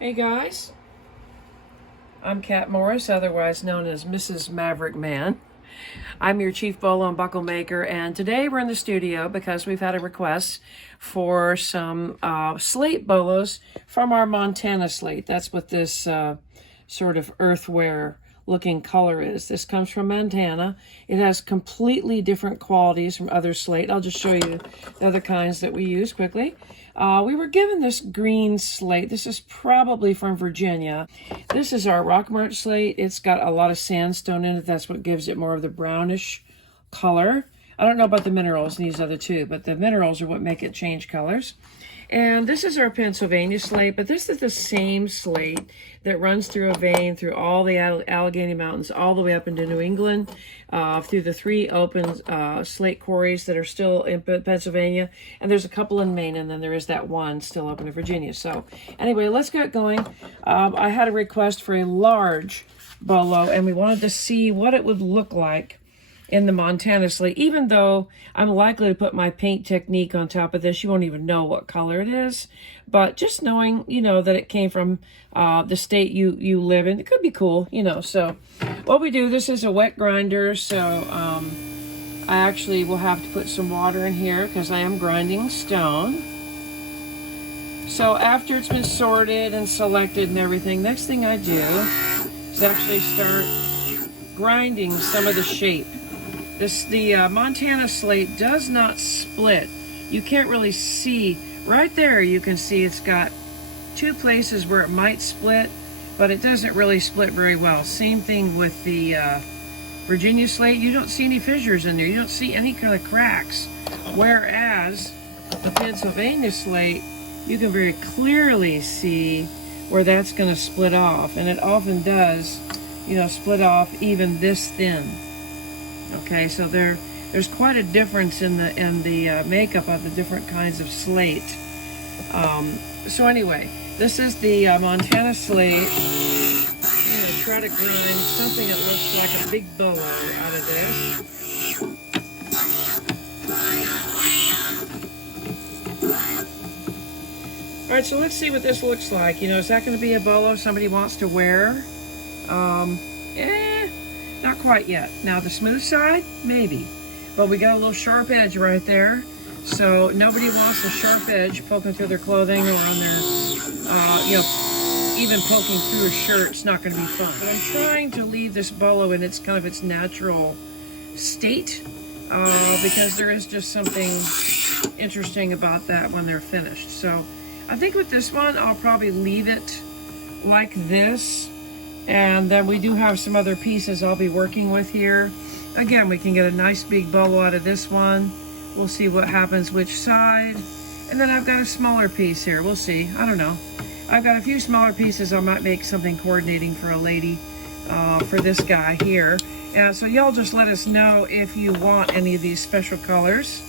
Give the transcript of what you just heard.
Hey guys, I'm Kat Morris, otherwise known as Mrs. Maverick Man. I'm your chief bolo and buckle maker, and today we're in the studio because we've had a request for some slate bolos from our Montana slate. That's what this sort of earthware looking color is. This comes from Montana. It has completely different qualities from other slate. I'll just show you the other kinds that we use quickly. We were given this green slate. This is probably from Virginia. This is our rock march slate. It's got a lot of sandstone in it. That's what gives it more of the brownish color. I don't know about the minerals in these other two, but the minerals are what make it change colors. And this is our Pennsylvania slate, but this is the same slate that runs through a vein through all the Allegheny Mountains, all the way up into New England, through the three open slate quarries that are still in Pennsylvania. And there's a couple in Maine, and then there is that one still open in Virginia. So anyway, let's get going. I had a request for a large bolo, and we wanted to see what it would look like in the Montana slate. Even though I'm likely to put my paint technique on top of this, you won't even know what color it is. But just knowing, that it came from the state you live in, it could be cool, So what we do, this is a wet grinder, so I actually will have to put some water in here because I am grinding stone. So after it's been sorted and selected and everything, next thing I do is actually start grinding some of the shape. The Montana slate does not split. You can't really see. Right there you can see it's got two places where it might split, but it doesn't really split very well. Same thing with the Virginia slate. You don't see any fissures in there. You don't see any kind of cracks. Whereas the Pennsylvania slate, you can very clearly see where that's going to split off. And it often does, split off even this thin. Okay, so there's quite a difference in the makeup of the different kinds of slate. So anyway, this is the Montana slate. I'm going to try to grind something that looks like a big bolo out of this. All right, so let's see what this looks like. Is that going to be a bolo somebody wants to wear? Not quite yet. Now the smooth side, maybe. But we got a little sharp edge right there. So nobody wants a sharp edge poking through their clothing or on their, even poking through a shirt. It's not going to be fun. But I'm trying to leave this bolo in its kind of its natural state because there is just something interesting about that when they're finished. So I think with this one, I'll probably leave it like this. And then we do have some other pieces I'll be working with here. Again, we can get a nice big bolo out of this one. We'll see what happens which side. And then I've got a smaller piece here. We'll see. I don't know. I've got a few smaller pieces. I might make something coordinating for a lady for this guy here. So y'all just let us know if you want any of these special colors.